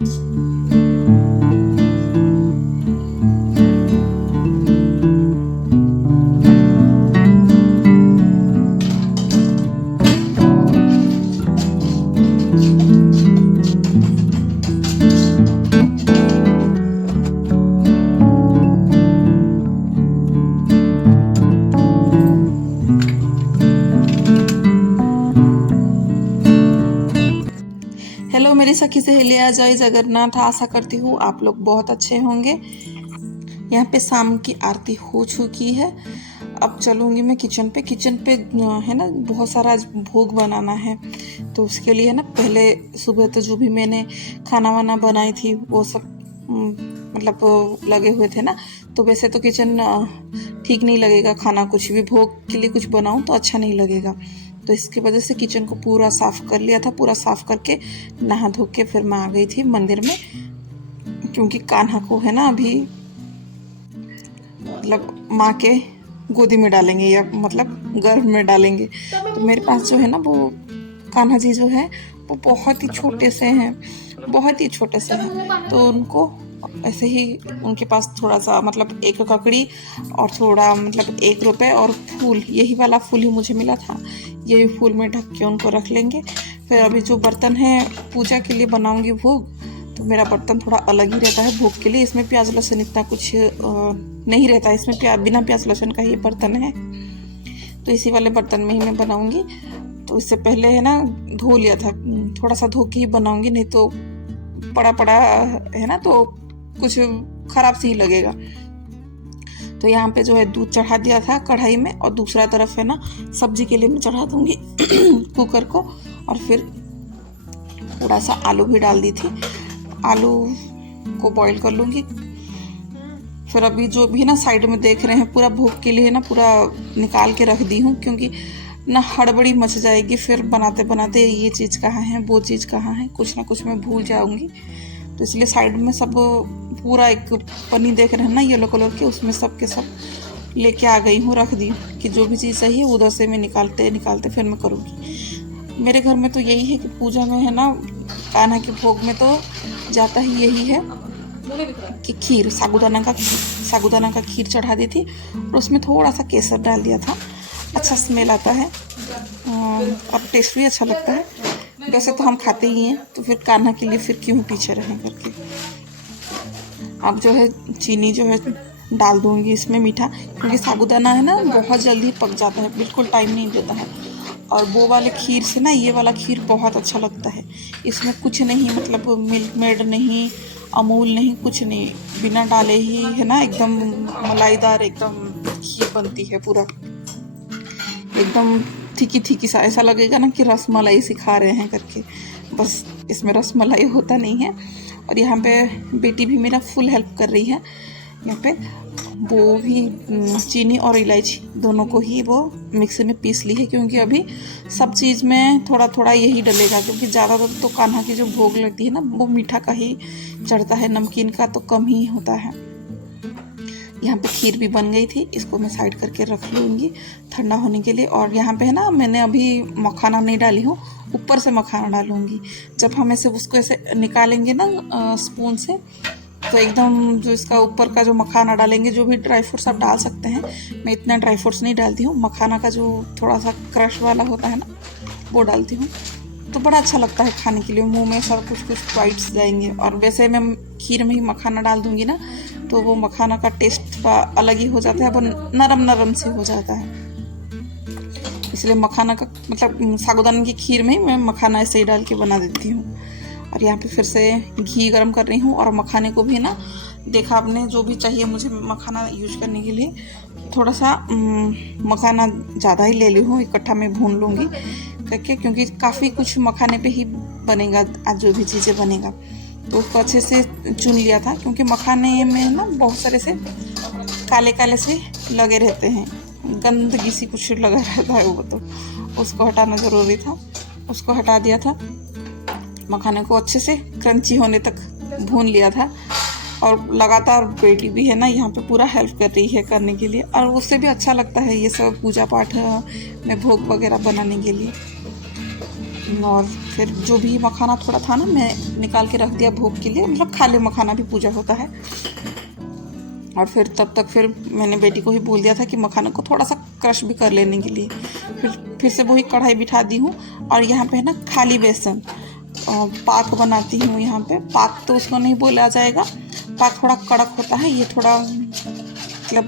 Hello मेरी सखी सहेलियां, जय जगन्नाथ। आशा करती हूँ आप लोग बहुत अच्छे होंगे। यहाँ पे शाम की आरती हो चुकी है। अब चलूँगी मैं किचन पे है ना, बहुत सारा आज भोग बनाना है। तो उसके लिए है ना, पहले सुबह तो जो भी मैंने खाना वाना बनाई थी वो सब मतलब लगे हुए थे ना। तो वैसे तो किचन ठीक नहीं लगेगा, खाना कुछ भी भोग के लिए कुछ बनाऊँ तो अच्छा नहीं लगेगा। तो इसकी वजह से किचन को पूरा साफ कर लिया था। पूरा साफ करके नहा धो के फिर मैं आ गई थी मंदिर में, क्योंकि कान्हा को है ना अभी मतलब माँ के गोदी में डालेंगे या मतलब गर्भ में डालेंगे। तो मेरे पास जो है ना वो कान्हा जी जो है वो बहुत ही छोटे से हैं, बहुत ही छोटे से हैं। तो उनको ऐसे ही उनके पास थोड़ा सा मतलब एक ककड़ी और थोड़ा मतलब 1 रुपए और फूल, यही वाला फूल ही मुझे मिला था। यही फूल में ढक के उनको रख लेंगे। फिर अभी जो बर्तन है पूजा के लिए बनाऊंगी भोग, तो मेरा बर्तन थोड़ा अलग ही रहता है भोग के लिए। इसमें प्याज लहसुन इतना कुछ नहीं रहता है। इसमें बिना प्याज लहसुन का ही बर्तन है, तो इसी वाले बर्तन में ही मैं बनाऊंगी। तो इससे पहले है ना धो लिया था, थोड़ा सा धो के ही बनाऊंगी, नहीं तो पड़ा पड़ा है ना तो कुछ खराब सी ही लगेगा। तो यहाँ पे जो है दूध चढ़ा दिया था कढ़ाई में, और दूसरा तरफ है ना सब्जी के लिए मैं चढ़ा दूंगी कुकर को। और फिर थोड़ा सा आलू भी डाल दी थी, आलू को बॉईल कर लूँगी। फिर अभी जो भी ना साइड में देख रहे हैं पूरा भोग के लिए ना पूरा निकाल के रख दी हूँ, क्योंकि ना हड़बड़ी मच जाएगी फिर बनाते बनाते, ये चीज़ कहाँ है वो चीज़ कहाँ है, कुछ ना कुछ मैं भूल जाऊँगी। तो इसलिए साइड में सब पूरा एक पन्नी देख रहे हैं ना येलो कलर की, उसमें सब के सब लेके आ गई हूँ, रख दी कि जो भी चीज़ चाहिए उधर से मैं निकालते निकालते फिर मैं करूँगी। मेरे घर में तो यही है कि पूजा में है ना कान्हा के भोग में तो जाता ही यही है कि खीर, साबूदाना का खीर चढ़ा दी थी और उसमें थोड़ा सा केसर डाल दिया था। अच्छा स्मेल आता है और टेस्ट भी अच्छा लगता है। वैसे तो हम खाते ही हैं, तो फिर कान्हा के लिए फिर क्यों पीछे रहें करके। अब जो है चीनी जो है डाल दूंगी इसमें मीठा, क्योंकि साबूदाना है ना बहुत जल्दी पक जाता है, बिल्कुल टाइम नहीं देता है। और वो वाले खीर से ना ये वाला खीर बहुत अच्छा लगता है। इसमें कुछ नहीं मतलब मिल्क मेड नहीं, अमूल नहीं, कुछ नहीं, बिना डाले ही है ना एकदम मलाईदार एकदम खीर बनती है। पूरा एकदम थीकी थीकी सा, ऐसा लगेगा ना कि रस मलाई सिखा रहे हैं करके। बस इसमें रस मलाई होता नहीं है। और यहाँ पे बेटी भी मेरा फुल हेल्प कर रही है। यहाँ पे वो भी चीनी और इलायची दोनों को ही वो मिक्सी में पीस ली है, क्योंकि अभी सब चीज़ में थोड़ा थोड़ा यही डलेगा, क्योंकि ज़्यादातर तो कान्हा की जो भोग लगती है ना वो मीठा का ही चढ़ता है, नमकीन का तो कम ही होता है। यहाँ पे खीर भी बन गई थी, इसको मैं साइड करके रख लूँगी ठंडा होने के लिए। और यहाँ पे है ना मैंने अभी मखाना नहीं डाली हूँ, ऊपर से मखाना डालूँगी। जब हम ऐसे उसको ऐसे निकालेंगे ना स्पून से, तो एकदम जो इसका ऊपर का जो मखाना डालेंगे, जो भी ड्राई फ्रूट्स आप डाल सकते हैं, मैं इतना ड्राई फ्रूट्स नहीं डालती हूँ, मखाना का जो थोड़ा सा क्रश वाला होता है ना वो डालती हूँ। तो बड़ा अच्छा लगता है खाने के लिए, मुंह में सब कुछ कुछ बाइट्स जाएंगे। और वैसे मैं खीर में ही मखाना डाल दूँगी ना, तो वो मखाना का टेस्ट अलग ही हो जाता है, वो नरम नरम से हो जाता है। इसलिए मखाना का मतलब साबूदाना की खीर में ही मैं मखाना ऐसे ही डाल के बना देती हूँ। और यहाँ पे फिर से घी गरम कर रही हूँ, और मखाने को भी ना देखा आपने जो भी चाहिए मुझे मखाना यूज करने के लिए, थोड़ा सा मखाना ज़्यादा ही ले ली हूँ, इकट्ठा में भून लूँगी करके, क्योंकि काफ़ी कुछ मखाने पे ही बनेगा आज जो भी चीज़ें बनेगा। तो उसको अच्छे से चुन लिया था, क्योंकि मखाने में ना बहुत सारे से काले काले से लगे रहते हैं, गंदगी सी कुछ लगा रहता है, वो तो उसको हटाना ज़रूरी था। उसको हटा दिया था, मखाने को अच्छे से क्रंची होने तक भून लिया था। और लगातार बेटी भी है ना यहाँ पे पूरा हेल्प कर रही है करने के लिए, और उससे भी अच्छा लगता है ये सब पूजा पाठ में भोग वगैरह बनाने के लिए। और फिर जो भी मखाना थोड़ा था ना, मैं निकाल के रख दिया भोग के लिए, मतलब खाली मखाना भी पूजा होता है। और फिर तब तक फिर मैंने बेटी को ही बोल दिया था कि मखाना को थोड़ा सा क्रश भी कर लेने के लिए। फिर से वही कढ़ाई बिठा दी हूँ और यहाँ पे है ना खाली बेसन पाक बनाती हूँ। यहाँ पे पाक तो उसको नहीं बोला जाएगा, पाक थोड़ा कड़क होता है, ये थोड़ा मतलब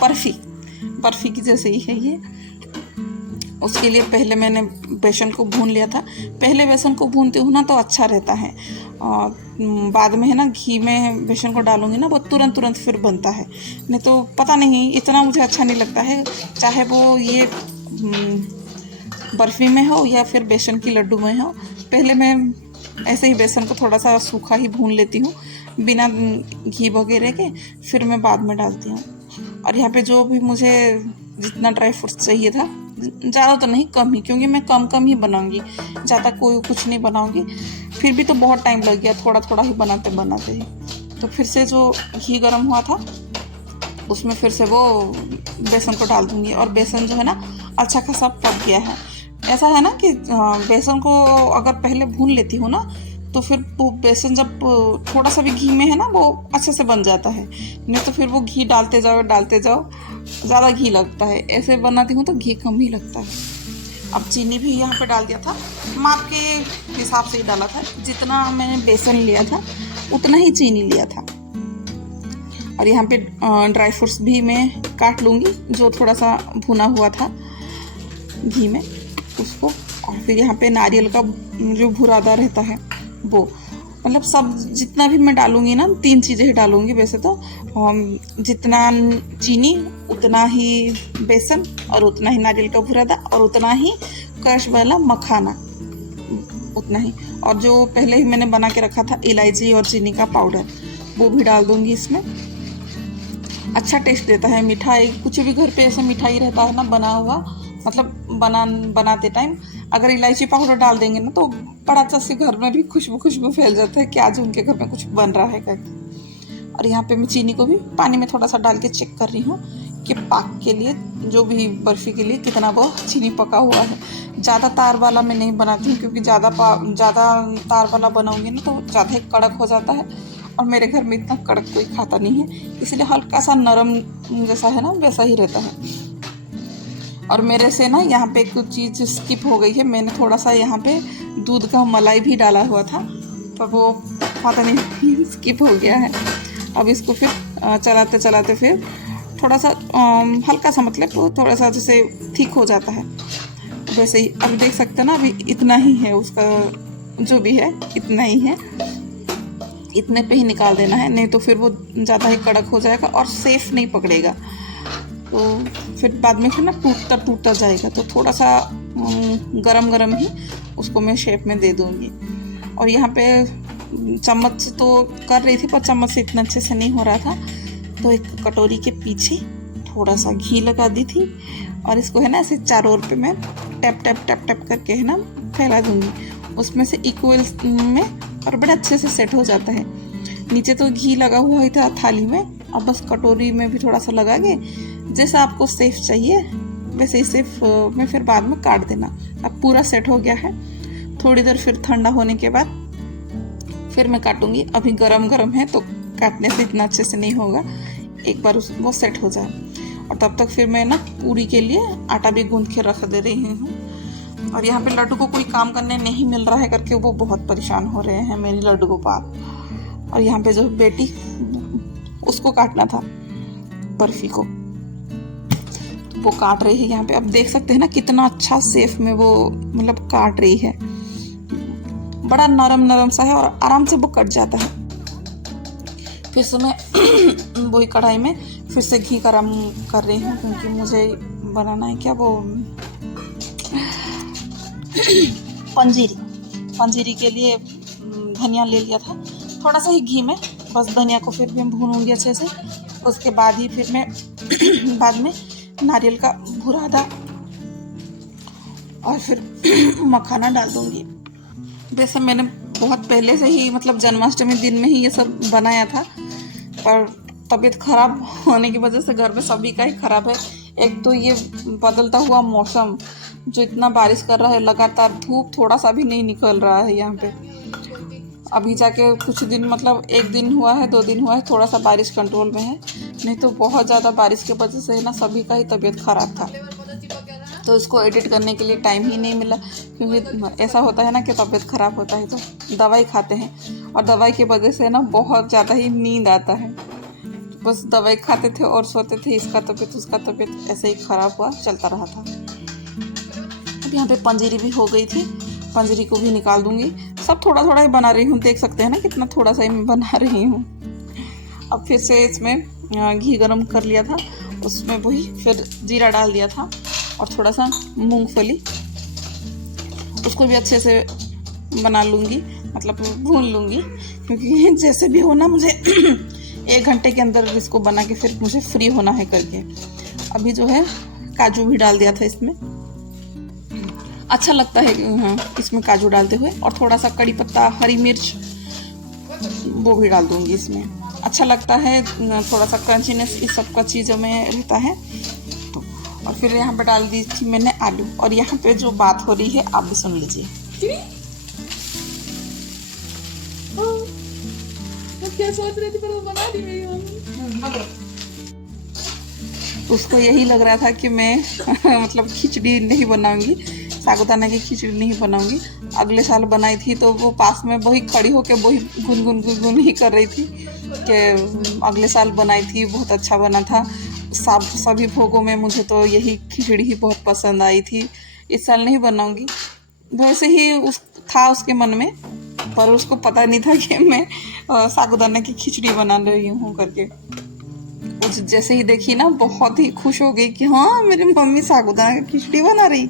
बर्फी की जैसे ही है ये। उसके लिए पहले मैंने बेसन को भून लिया था। पहले बेसन को भूनती हूँ ना तो अच्छा रहता है, और बाद में है ना घी में बेसन को डालूंगी ना वो तुरंत फिर बनता है, नहीं तो पता नहीं इतना मुझे अच्छा नहीं लगता है, चाहे वो ये बर्फ़ी में हो या फिर बेसन की लड्डू में हो। पहले मैं ऐसे ही बेसन को थोड़ा सा सूखा ही भून लेती हूँ बिना घी वगैरह के, फिर मैं बाद में डालती हूँ। और यहाँ पे जो भी मुझे जितना ड्राई फ्रूट्स चाहिए था, ज़्यादा तो नहीं, कम ही, क्योंकि मैं कम ही बनाऊंगी, ज़्यादा कोई कुछ नहीं बनाऊंगी। फिर भी तो बहुत टाइम लग गया थोड़ा ही बनाते ही। तो फिर से जो घी गर्म हुआ था उसमें फिर से वो बेसन को डाल दूंगी, और बेसन जो है ना अच्छा खासा पक गया है। ऐसा है ना कि बेसन को अगर पहले भून लेती हूँ ना तो फिर वो बेसन जब थोड़ा सा भी घी में है ना वो अच्छे से बन जाता है, नहीं तो फिर वो घी डालते जाओ ज़्यादा घी लगता है। ऐसे बनाती हूँ तो घी कम ही लगता है। अब चीनी भी यहाँ पे डाल दिया था, माप के हिसाब से ही डाला था, जितना मैंने बेसन लिया था उतना ही चीनी लिया था। और यहाँ पे ड्राई फ्रूट्स भी मैं काट लूँगी, जो थोड़ा सा भुना हुआ था घी में उसको। और फिर यहाँ पे नारियल का जो भुरादा रहता है वो, मतलब सब जितना भी मैं डालूँगी ना 3 चीज़ें ही डालूँगी वैसे तो, जितना चीनी उतना ही बेसन और उतना ही नारियल का भुरादा और उतना ही क्रश वाला मखाना, उतना ही। और जो पहले ही मैंने बना के रखा था इलायची और चीनी का पाउडर, वो भी डाल दूँगी इसमें। अच्छा टेस्ट देता है मिठाई, कुछ भी घर पे ऐसा मिठाई रहता है ना बना हुआ, मतलब बनाते टाइम अगर इलायची पाउडर डाल देंगे ना तो बड़ा अच्छा से घर में भी खुशबू फैल जाता है कि आज उनके घर में कुछ बन रहा है करके। और यहाँ पे मैं चीनी को भी पानी में थोड़ा सा डाल के चेक कर रही हूँ कि पाक के लिए, जो भी बर्फ़ी के लिए कितना वो चीनी पका हुआ है। ज़्यादा तार वाला मैं नहीं बनाती हूँ, क्योंकि ज़्यादा तार वाला बनाऊँगी ना तो ज़्यादा ही कड़क हो जाता है, और मेरे घर में इतना कड़क कोई खाता नहीं है, इसलिए हल्का सा नरम जैसा है ना वैसा ही रहता है। और मेरे से ना यहाँ पे कुछ चीज़ स्किप हो गई है, मैंने थोड़ा सा यहाँ पे दूध का मलाई भी डाला हुआ था, पर वो पता नहीं स्किप हो गया है। अब इसको फिर चलाते फिर थोड़ा सा हल्का सा, मतलब थोड़ा सा जैसे थिक हो जाता है वैसे ही। अभी देख सकते हैं ना, अभी इतना ही है उसका, जो भी है इतना ही है, इतने पे ही निकाल देना है, नहीं तो फिर वो ज़्यादा ही कड़क हो जाएगा और सेफ नहीं पकड़ेगा, तो फिर बाद में फिर ना टूटता जाएगा। तो थोड़ा सा गरम ही उसको मैं शेप में दे दूँगी। और यहाँ पे चम्मच तो कर रही थी, पर चम्मच से इतना अच्छे से नहीं हो रहा था, तो एक कटोरी के पीछे थोड़ा सा घी लगा दी थी, और इसको है ना ऐसे चारों ओर पे मैं टैप करके है ना फैला दूँगी, उसमें से इक्वल में, और बड़ा अच्छे से सेट हो जाता है। नीचे तो घी लगा हुआ ही था थाली में, अब बस कटोरी में भी थोड़ा सा लगा के, जैसा आपको सेफ चाहिए वैसे ही सेफ में फिर बाद में काट देना। अब पूरा सेट हो गया है, थोड़ी देर फिर ठंडा होने के बाद फिर मैं काटूंगी। अभी गरम है तो काटने से इतना अच्छे से नहीं होगा, एक बार वो सेट हो जाए। और तब तक फिर मैं ना पूरी के लिए आटा भी गूंथ के रख दे रही हूँ। और यहाँ पे लड्डू को कोई काम करने नहीं मिल रहा है करके वो बहुत परेशान हो रहे हैं मेरी लड्डू गोपाल। और यहाँ पे जो बेटी, उसको काटना था बर्फी को, तो वो काट रही है यहाँ पे। अब देख सकते हैं ना कितना अच्छा सेफ में वो मतलब काट रही है, बड़ा नरम सा है और आराम से वो कट जाता है। फिर से मैं वही कढ़ाई में फिर से घी गरम कर रही हूँ, क्योंकि मुझे बनाना है क्या वो पंजीरी के लिए धनिया ले लिया था थोड़ा सा ही घी में, बस धनिया को फिर भी भूनूंगी अच्छे से। उसके बाद ही फिर मैं बाद में नारियल का भुरादा और फिर मखाना डाल दूंगी। वैसे मैंने बहुत पहले से ही, मतलब जन्माष्टमी दिन में ही ये सब बनाया था, पर तबीयत खराब होने की वजह से घर में सभी का ही खराब है। एक तो ये बदलता हुआ मौसम, जो इतना बारिश कर रहा है लगातार, धूप थोड़ा सा भी नहीं निकल रहा है यहाँ पे। अभी जाके कुछ दिन मतलब 1 दिन हुआ है 2 दिन हुआ है थोड़ा सा बारिश कंट्रोल में है, नहीं तो बहुत ज़्यादा बारिश की वजह से ना सभी का ही तबीयत ख़राब था। तो इसको एडिट करने के लिए टाइम ही नहीं मिला, क्योंकि ऐसा होता है ना कि तबीयत ख़राब होता है तो दवाई खाते हैं, और दवाई की वजह से ना बहुत ज़्यादा ही नींद आता है। बस दवाई खाते थे और सोते थे, इसका तबीयत उसका तबीयत ऐसे ही ख़राब हुआ चलता रहा था। अब यहाँ पे पंजीरी भी हो गई थी, पंजीरी को भी निकाल दूंगी। सब थोड़ा थोड़ा ही बना रही हूँ, देख सकते हैं ना कितना थोड़ा सा ही मैं बना रही हूँ। अब फिर से इसमें घी गरम कर लिया था, उसमें वही फिर जीरा डाल दिया था और थोड़ा सा मूंगफली, उसको भी अच्छे से बना लूँगी, मतलब भून लूँगी, क्योंकि जैसे भी हो ना मुझे 1 घंटे के अंदर इसको बना के फिर मुझे फ्री होना है करके। अभी जो है काजू भी डाल दिया था इसमें, अच्छा लगता है इसमें काजू डालते हुए, और थोड़ा सा कड़ी पत्ता, हरी मिर्च वो भी डाल दूँगी इसमें, अच्छा लगता है, थोड़ा सा क्रंचीनेस इस सब का चीज़ों में रहता है। तो और फिर यहाँ पे डाल दी थी मैंने आलू, और यहाँ पे जो बात हो रही है आप भी सुन लीजिए। क्या सोच रही थी पर वो बना दी मेरी मम्मी। उसको यही लग रहा था कि मैं मतलब खिचड़ी नहीं बनाऊंगी, साबूदाना की खिचड़ी नहीं बनाऊंगी। अगले साल बनाई थी तो वो पास में वही खड़ी होकर वही गुनगुन ही कर रही थी कि अगले साल बनाई थी, बहुत अच्छा बना था। सभी भोगों में मुझे तो यही खिचड़ी ही बहुत पसंद आई थी, इस साल नहीं बनाऊंगी। वैसे ही था उसके मन में, पर उसको पता नहीं था कि मैं साबूदाना की खिचड़ी बना रही हूँ करके। जैसे ही देखी ना बहुत ही खुश हो गई कि हाँ मेरी मम्मी साबूदाना की खिचड़ी बना रही,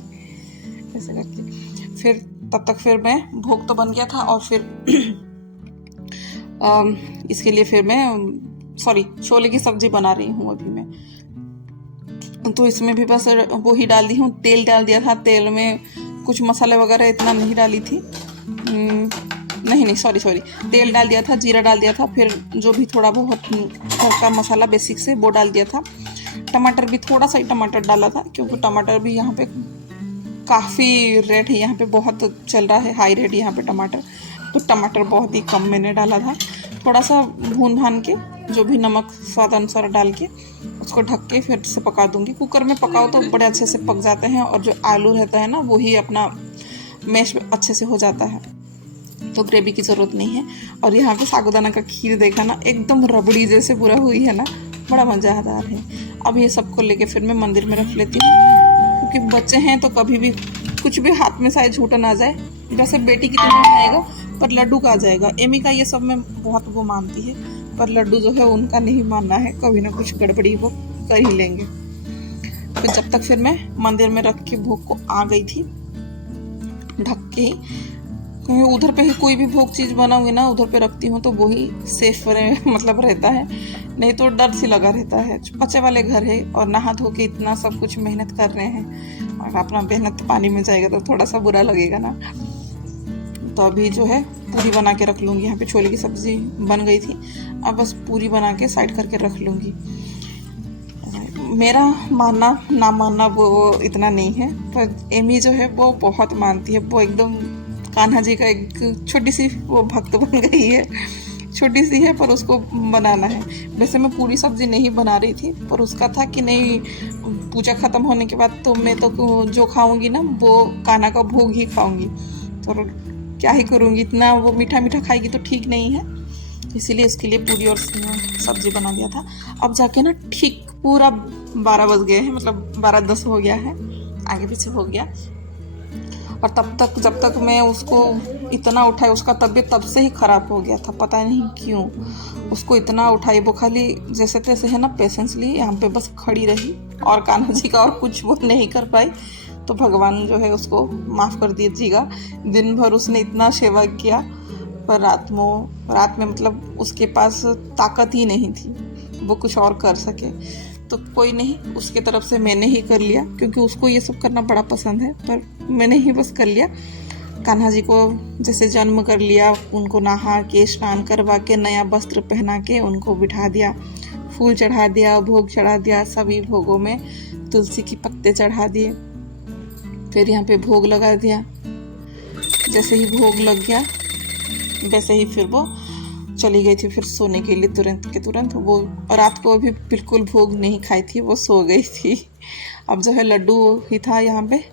ऐसे करके। फिर तब तक फिर मैं भोग तो बन गया था, और फिर इसके लिए फिर मैं छोले की सब्जी बना रही हूँ अभी मैं। तो इसमें भी बस वो ही डाल दी हूँ, तेल डाल दिया था, तेल में कुछ मसाले वगैरह इतना नहीं डाली थी, नहीं सॉरी तेल डाल दिया था, जीरा डाल दिया था, फिर जो भी थोड़ा बहुत घर का मसाला बेसिक से वो डाल दिया था। टमाटर भी थोड़ा सा ही टमाटर डाला था, क्योंकि टमाटर भी यहाँ पे काफ़ी रेट है, यहाँ पे बहुत चल रहा है, हाई रेट यहाँ पे टमाटर, तो टमाटर बहुत ही कम मैंने डाला था। थोड़ा सा भून भान के जो भी नमक स्वाद अनुसार डाल के उसको ढक के फिर से पका दूंगी। कुकर में पकाओ तो बड़े अच्छे से पक जाते हैं, और जो आलू रहता है ना वही अपना मैश अच्छे से हो जाता है, तो ग्रेवी की ज़रूरत नहीं है। और यहाँ पे साबूदाना का खीर देखा ना, एकदम रबड़ी जैसे पूरा हुई है ना, बड़ा मज़ेदार है। अब ये सबको लेके फिर मैं मंदिर में रख लेती हूँ, क्योंकि बच्चे हैं तो कभी भी कुछ भी हाथ में शायद झूठा ना जाए। जैसे बेटी की तो नहीं आएगा पर लड्डू का आ जाएगा, एमी का ये सब में बहुत वो मानती है, पर लड्डू जो है उनका नहीं मानना है, कभी ना कुछ गड़बड़ी वो कर ही लेंगे। फिर जब तक फिर मैं मंदिर में रख के भोग को आ गई थी ढक के, क्योंकि उधर पे ही कोई भी भोग चीज़ बनाऊंगी ना उधर पे रखती हूँ तो वही सेफ मतलब रहता है, नहीं तो डर से लगा रहता है। बच्चे वाले घर है और नहा धो के इतना सब कुछ मेहनत कर रहे हैं, और अपना मेहनत पानी में जाएगा तो थोड़ा सा बुरा लगेगा ना। तो अभी जो है पूरी बना के रख लूँगी। यहाँ पे छोले की सब्ज़ी बन गई थी, अब बस पूरी बना के साइड करके रख लूँगी। मेरा मानना ना मानना वो इतना नहीं है, पर एमी जो है वो बहुत मानती है, वो एकदम कान्हा जी का एक छोटी सी वो भक्त बन गई है, छोटी सी है पर उसको बनाना है। वैसे मैं पूरी सब्ज़ी नहीं बना रही थी, पर उसका था कि नहीं पूजा ख़त्म होने के बाद तो मैं तो जो खाऊंगी ना वो कान्हा का भोग ही खाऊंगी, तो क्या ही करूँगी, इतना वो मीठा मीठा खाएगी तो ठीक नहीं है, इसीलिए इसके लिए पूरी और सब्ज़ी बना दिया था। अब जाके ना ठीक पूरा 12 बज गए हैं, मतलब 12-10 हो गया है, आगे पीछे हो गया। और तब तक जब तक मैं उसको इतना उठाई, उसका तबीयत तब से ही ख़राब हो गया था, पता नहीं क्यों उसको इतना उठाई। वो खाली जैसे तैसे है ना पेशेंसली यहाँ पे बस खड़ी रही, और कान्हा जी का और कुछ वो नहीं कर पाई, तो भगवान जो है उसको माफ़ कर दीजिएगा। दिन भर उसने इतना सेवा किया, पर रात में मतलब उसके पास ताकत ही नहीं थी वो कुछ और कर सके। तो कोई नहीं, उसके तरफ से मैंने ही कर लिया, क्योंकि उसको ये सब करना बड़ा पसंद है, पर मैंने ही बस कर लिया। कान्हा जी को जैसे जन्म कर लिया, उनको नहा के स्नान करवा के नया वस्त्र पहना के उनको बिठा दिया, फूल चढ़ा दिया, भोग चढ़ा दिया, सभी भोगों में तुलसी की पत्ते चढ़ा दिए, फिर यहाँ पे भोग लगा दिया। जैसे ही भोग लग गया वैसे ही फिर वो चली गई थी फिर सोने के लिए तुरंत के तुरंत। वो रात को अभी बिल्कुल भोग नहीं खाई थी, वो सो गई थी। अब जो है लड्डू ही था यहाँ पे,